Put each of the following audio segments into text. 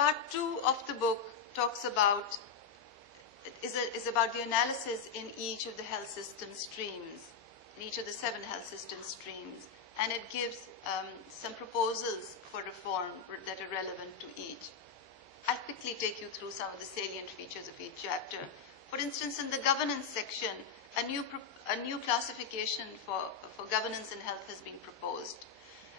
Part 2 of the book talks about, is about the analysis in each of the health system streams, in each of the 7 health system streams, and it gives some proposals for reform that are relevant to each. I'll quickly take you through some of the salient features of each chapter. For instance, in the governance section, a new classification for governance in health has been proposed.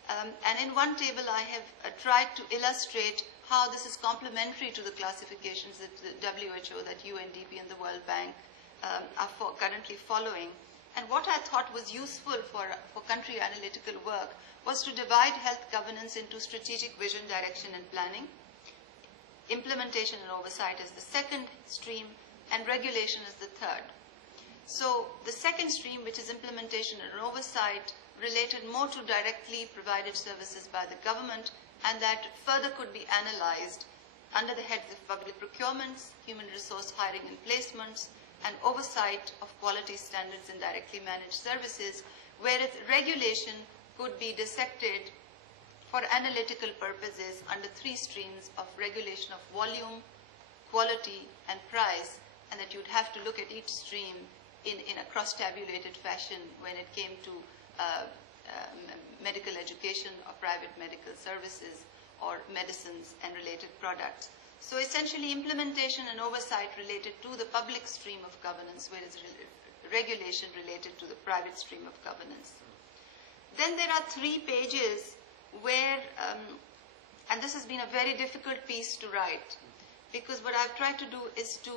And in one table, I have tried to illustrate how this is complementary to the classifications that the WHO, that UNDP, and the World Bank are currently following. And what I thought was useful for country analytical work was to divide health governance into strategic vision, direction, and planning, implementation and oversight as the second stream, and regulation as the third. So the second stream, which is implementation and oversight, related more to directly provided services by the government, and that further could be analyzed under the heads of public procurements, human resource hiring and placements, and oversight of quality standards in directly managed services, whereas regulation could be dissected for analytical purposes under 3 streams of regulation of volume, quality, and price, and that you'd have to look at each stream in a cross-tabulated fashion when it came to medical education or private medical services or medicines and related products. So essentially, implementation and oversight related to the public stream of governance, whereas regulation related to the private stream of governance. Then there are 3 pages where, and this has been a very difficult piece to write, because what I've tried to do is to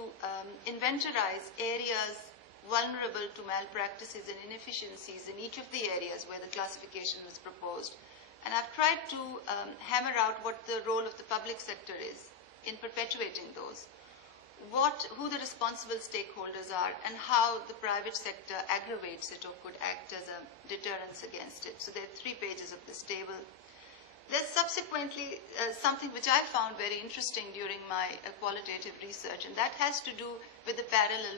inventorize areas vulnerable to malpractices and inefficiencies in each of the areas where the classification was proposed. And I've tried to hammer out what the role of the public sector is in perpetuating those, who the responsible stakeholders are, and how the private sector aggravates it or could act as a deterrence against it. So there are 3 pages of this table. There's subsequently something which I found very interesting during my qualitative research, and that has to do with the parallel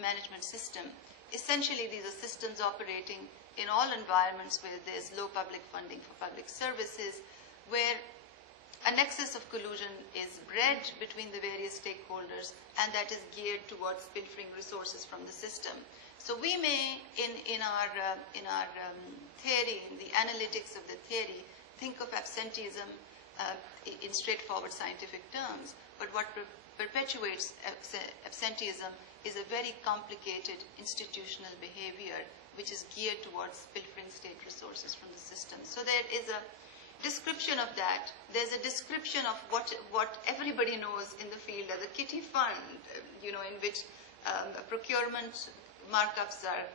management system. Essentially, these are systems operating in all environments where there's low public funding for public services, where a nexus of collusion is bred between the various stakeholders, and that is geared towards pilfering resources from the system. So we may, in our theory, in the analytics of the theory, think of absenteeism in straightforward scientific terms, but what perpetuates absenteeism is a very complicated institutional behavior which is geared towards pilfering state resources from the system. So there is a description of that. There's a description of what everybody knows in the field as a kitty fund, in which procurement markups are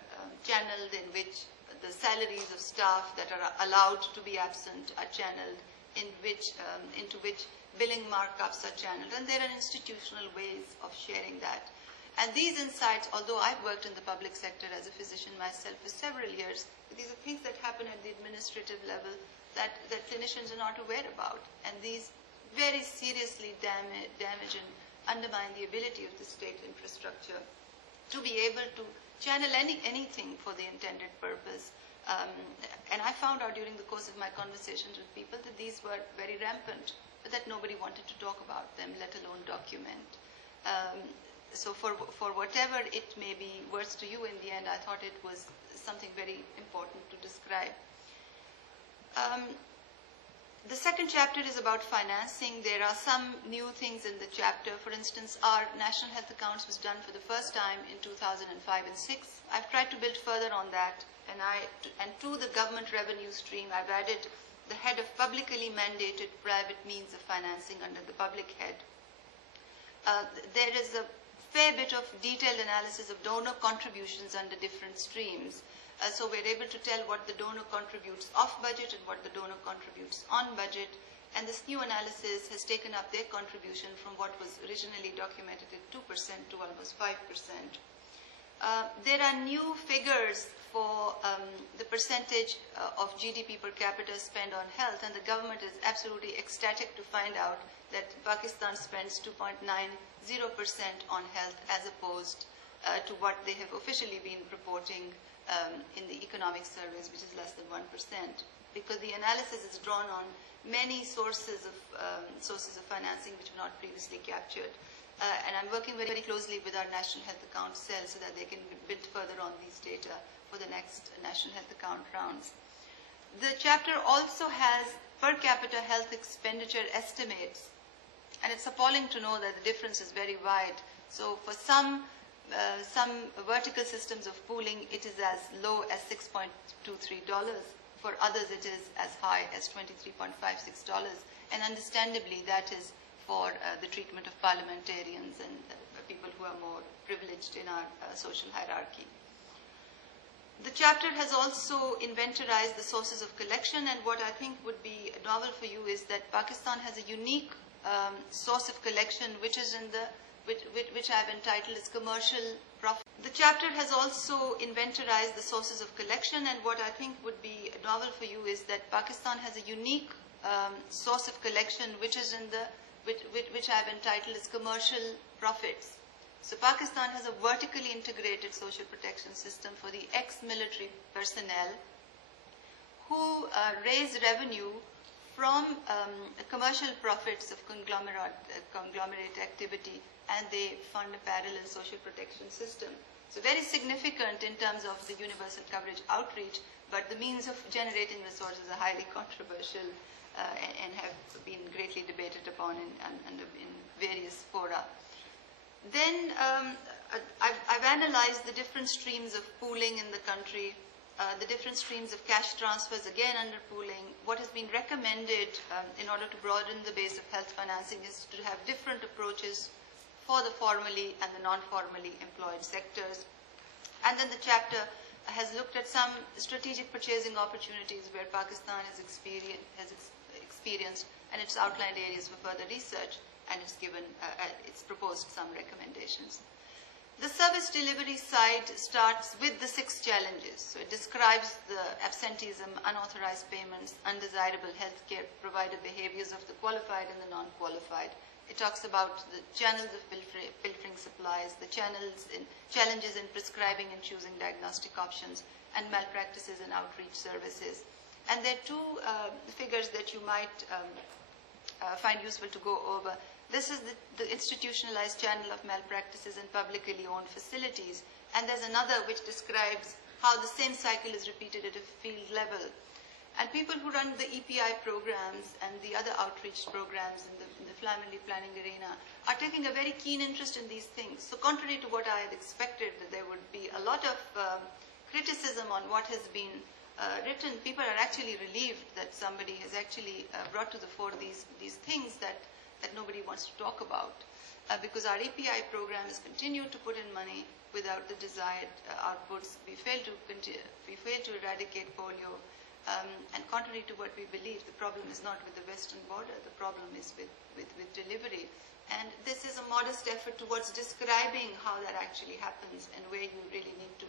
channeled, in which the salaries of staff that are allowed to be absent are channeled, into which billing markups are channeled, and there are institutional ways of sharing that. And these insights, although I've worked in the public sector as a physician myself for several years, these are things that happen at the administrative level that clinicians are not aware about, and these very seriously damage and undermine the ability of the state infrastructure to be able to channel anything for the intended purpose. And I found out during the course of my conversations with people that these were very rampant, but that nobody wanted to talk about them, let alone document. So for whatever it may be worth to you in the end, I thought it was something very important to describe. The second chapter is about financing. There are some new things in the chapter. For instance, our national health accounts was done for the first time in 2005 and 6. I've tried to build further on that, and to the government revenue stream, I've added the head of publicly mandated private means of financing under the public head. There is a fair bit of detailed analysis of donor contributions under different streams. So we're able to tell what the donor contributes off budget and what the donor contributes on budget. And this new analysis has taken up their contribution from what was originally documented at 2% to almost 5%. There are new figures for the percentage of GDP per capita spent on health, and the government is absolutely ecstatic to find out that Pakistan spends 2.90% on health as opposed to what they have officially been reporting in the economic surveys, which is less than 1%, because the analysis is drawn on many sources of financing which were not previously captured. And I'm working very, very closely with our National Health Account cell so that they can build further on these data for the next National Health Account rounds. The chapter also has per capita health expenditure estimates, and it's appalling to know that the difference is very wide. So for some vertical systems of pooling, it is as low as $6.23. For others, it is as high as $23.56. And understandably, that is for the treatment of parliamentarians and people who are more privileged in our social hierarchy. The chapter has also inventorized the sources of collection, and what I think would be novel for you is that Pakistan has a unique source of collection, which is which I've entitled as commercial profit. The chapter has also inventorized the sources of collection, and what I think would be novel for you is that Pakistan has a unique source of collection, which is which I've entitled as commercial profits. So Pakistan has a vertically integrated social protection system for the ex-military personnel who raise revenue from commercial profits of conglomerate activity, and they fund a parallel social protection system. So very significant in terms of the universal coverage outreach, but the means of generating resources are highly controversial and have been greatly debated upon in various fora. Then I've analyzed the different streams of pooling in the country, the different streams of cash transfers, again under pooling. What has been recommended in order to broaden the base of health financing is to have different approaches for the formally and the non-formally employed sectors. And then the chapter has looked at some strategic purchasing opportunities where Pakistan has experienced, and it's outlined areas for further research, and it's proposed some recommendations. The service delivery side starts with the 6 challenges. So it describes the absenteeism, unauthorized payments, undesirable healthcare provider behaviors of the qualified and the non-qualified. It talks about the channels of pilfering supplies, the challenges in prescribing and choosing diagnostic options, and malpractices in outreach services. And there are 2 figures that you might find useful to go over. This is the institutionalized channel of malpractices in publicly owned facilities. And there's another which describes how the same cycle is repeated at a field level. And people who run the EPI programs and the other outreach programs in the family planning arena are taking a very keen interest in these things. So contrary to what I had expected, that there would be a lot of criticism on what has been written, people are actually relieved that somebody has actually brought to the fore these things that nobody wants to talk about. Because our API program has continued to put in money without the desired outputs. We failed to eradicate polio. And contrary to what we believe, the problem is not with the western border, the problem is with delivery. And this is a modest effort towards describing how that actually happens and where you really need to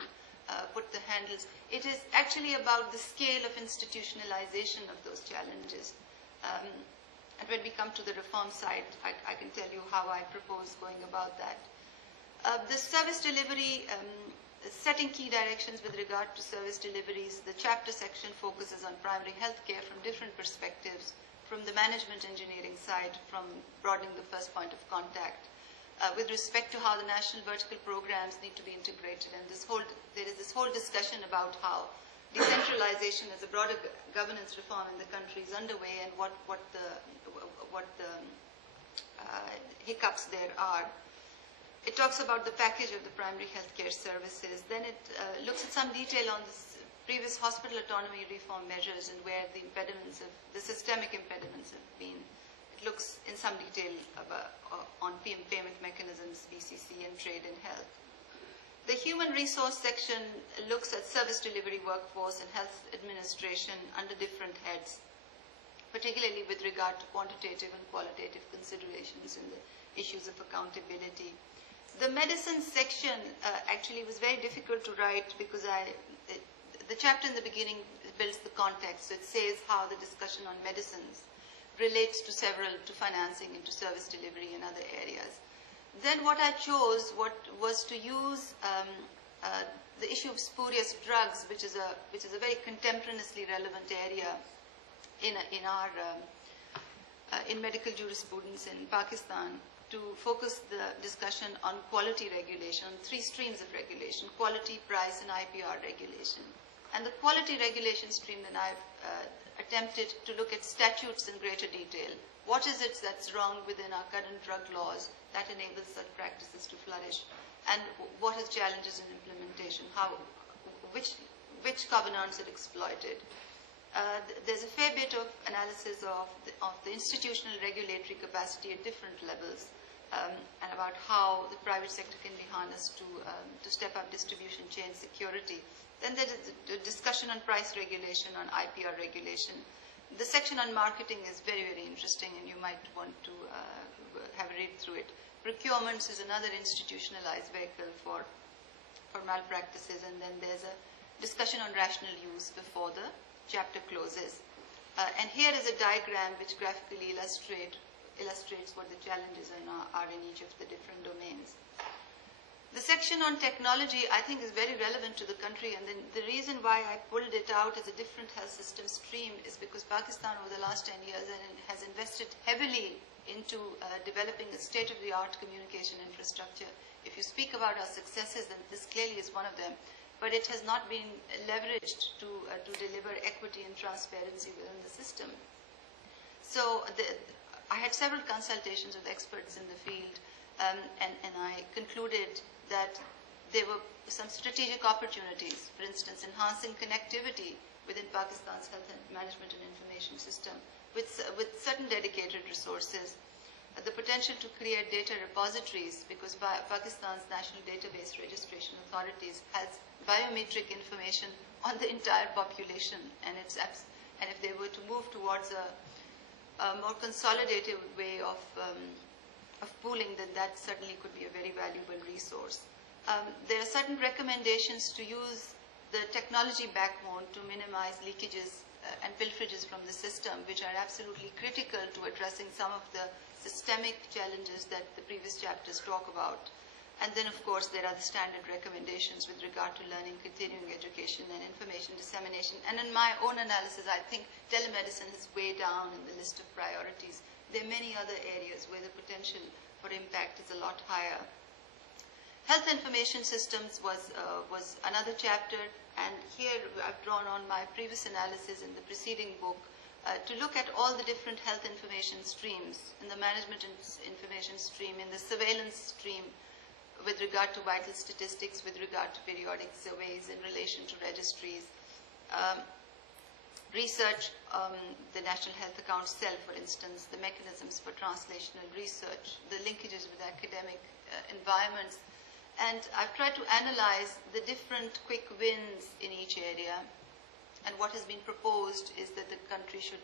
put the handles. It is actually about the scale of institutionalization of those challenges. And when we come to the reform side, I can tell you how I propose going about that. The service delivery, setting key directions with regard to service deliveries, the chapter section focuses on primary health care from different perspectives, from the management engineering side, from broadening the first point of contact, with respect to how the national vertical programs need to be integrated. And there is this whole discussion about how decentralization as a broader governance reform in the country is underway, and what the hiccups there are. It talks about the package of the primary health care services. Then it looks at some detail on the previous hospital autonomy reform measures and where the systemic impediments have been. It looks in some detail on payment mechanisms, BCC, and trade and health. The human resource section looks at service delivery workforce and health administration under different heads, particularly with regard to quantitative and qualitative considerations in the issues of accountability. The medicine section actually was very difficult to write because the chapter in the beginning builds the context. So it says how the discussion on medicines relates to financing and to service delivery and other areas. Then what I chose was to use the issue of spurious drugs, which is a very contemporaneously relevant area in our in medical jurisprudence in Pakistan to focus the discussion on quality regulation, on three streams of regulation: quality, price, and IPR regulation. And the quality regulation stream, then I've attempted to look at statutes in greater detail. What is it that's wrong within our current drug laws that enables such practices to flourish? And what are challenges in implementation? Which covenants are exploited? There's a fair bit of analysis of the institutional regulatory capacity at different levels, and about how the private sector can be harnessed to step up distribution chain security. Then there is a discussion on price regulation, on IPR regulation. The section on marketing is very, very interesting, and you might want to have a read through it. Procurements is another institutionalized vehicle for malpractices, and then there's a discussion on rational use before the chapter closes. And here is a diagram which graphically illustrates what the challenges are in each of the different domains. The section on technology, I think, is very relevant to the country, and the reason why I pulled it out as a different health system stream is because Pakistan over the last 10 years has invested heavily into developing a state-of-the-art communication infrastructure. If you speak about our successes, then this clearly is one of them, but it has not been leveraged to deliver equity and transparency within the system. So I had several consultations with experts in the field, and I concluded that there were some strategic opportunities, for instance, enhancing connectivity within Pakistan's health and management and information system with certain dedicated resources, the potential to create data repositories, because Pakistan's National Database Registration Authorities has biometric information on the entire population, and if they were to move towards a more consolidated way of pooling, then that certainly could be a very valuable resource. There are certain recommendations to use the technology backbone to minimize leakages and pilferages from the system, which are absolutely critical to addressing some of the systemic challenges that the previous chapters talk about. And then, of course, there are the standard recommendations with regard to learning, continuing education, and information dissemination. And in my own analysis, I think telemedicine is way down in the list of priorities. There are many other areas where the potential for impact is a lot higher. Health information systems was another chapter, and here I've drawn on my previous analysis in the preceding book to look at all the different health information streams, in the management information stream, in the surveillance stream, with regard to vital statistics, with regard to periodic surveys in relation to registries. Research, the National Health Account Cell, for instance, the mechanisms for translational research, the linkages with academic environments. And I've tried to analyze the different quick wins in each area. And what has been proposed is that the country should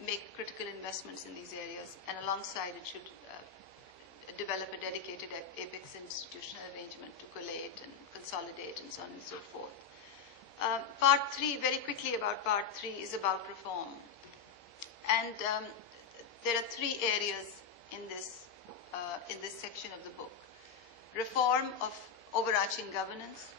make critical investments in these areas, and alongside it should develop a dedicated APEX institutional arrangement to collate and consolidate and so on and so forth. Part 3, very quickly about Part 3, is about reform. And there are 3 areas in this section of the book. Reform of overarching governance,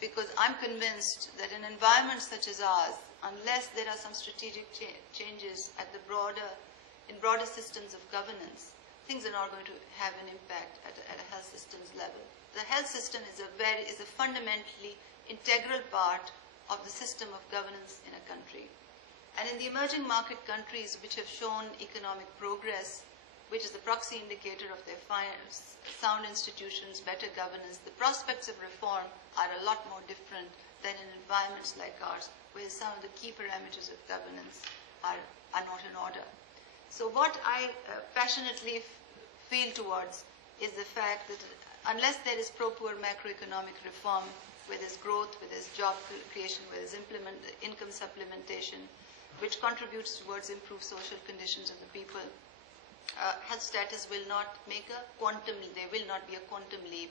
because I'm convinced that in environments such as ours, unless there are some strategic changes at in broader systems of governance, things are not going to have an impact at a health systems level. The health system is a fundamentally integral part of the system of governance in a country. And in the emerging market countries which have shown economic progress, which is the proxy indicator of their sound institutions, better governance, the prospects of reform are a lot more different than in environments like ours, where some of the key parameters of governance are not in order. So what I passionately feel towards is the fact that unless there is proper macroeconomic reform, where there's growth, where there's job creation, where there's income supplementation, which contributes towards improved social conditions of the people, health status will not make there will not be a quantum leap